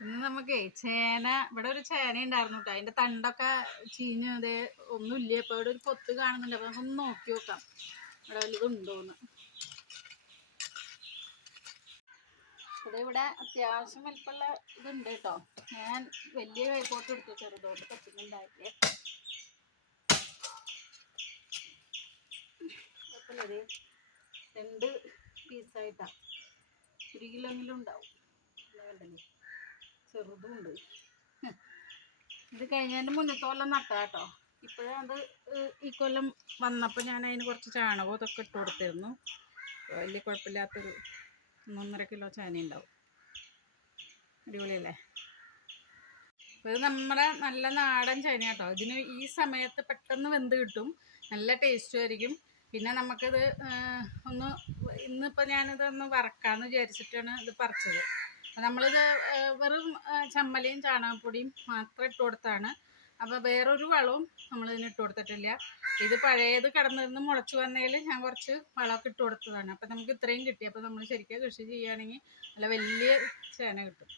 ഇന്ന് നമുക്കേ ചേന, ഇവിടെ ഒരു ചേന ഉണ്ടായിരുന്നു കേട്ടോ. അതിന്റെ തണ്ടൊക്കെ ചീഞ്ഞത് ഒന്നുമില്ല. ഇപ്പൊ ഇവിടെ ഒരു പൊത്ത് കാണുന്നുണ്ട്. അപ്പൊ നമുക്കൊന്ന് നോക്കി നോക്കാം ഇവിടെ വല്ലതുണ്ടോന്ന്. ഇവിടെ അത്യാവശ്യം വലിപ്പമുള്ള ഇതുണ്ട് കേട്ടോ. ഞാൻ വലിയ കൈക്കോട്ട് എടുത്തു, ചെറുതോട്ട് പറ്റുന്നുണ്ടായില്ലേ. കുഴപ്പമില്ലേ, 2 പീസായിട്ടാ, 1 കിലോയെങ്കിലും ഉണ്ടാവും. വേണ്ടല്ലേ, ചെറുതും ഉണ്ട്. ഇത് കഴിഞ്ഞതിൻ്റെ മുന്നത്തെ കൊല്ലം നട്ടാ കേട്ടോ. ഇപ്പോഴത് ഈ കൊല്ലം വന്നപ്പോൾ ഞാൻ അതിന് കുറച്ച് ചാണകവും ഇതൊക്കെ ഇട്ട് കൊടുത്തിരുന്നു. വലിയ കുഴപ്പമില്ലാത്തൊരു 1.5 കിലോ ചേന ഉണ്ടാവും. അടിപൊളിയല്ലേ. ഇത് നമ്മുടെ നല്ല നാടൻ ചേന കേട്ടോ. ഇതിന് ഈ സമയത്ത് പെട്ടെന്ന് വെന്ത് കിട്ടും, നല്ല ടേസ്റ്റും ആയിരിക്കും. പിന്നെ നമുക്കിത് ഇന്നിപ്പോൾ ഞാനിതൊന്ന് വറക്കാമെന്ന് വിചാരിച്ചിട്ടാണ് ഇത് പറിച്ചത്. നമ്മളിത് വെറും ചമ്മലയും ചാണകപ്പൊടിയും മാത്രം ഇട്ട് കൊടുത്താണ്. അപ്പോൾ വേറൊരു വളവും നമ്മളിതിന് ഇട്ട് കൊടുത്തിട്ടില്ല. ഇത് പഴയത് കിടന്നിരുന്ന് മുളച്ച് വന്നതിൽ ഞാൻ കുറച്ച് വളമൊക്കെ ഇട്ട് കൊടുത്തതാണ്. അപ്പോൾ നമുക്ക് ഇത്രയും കിട്ടി. അപ്പോൾ നമ്മൾ ശരിക്കും കൃഷി ചെയ്യുകയാണെങ്കിൽ നല്ല വലിയ ചേന കിട്ടും.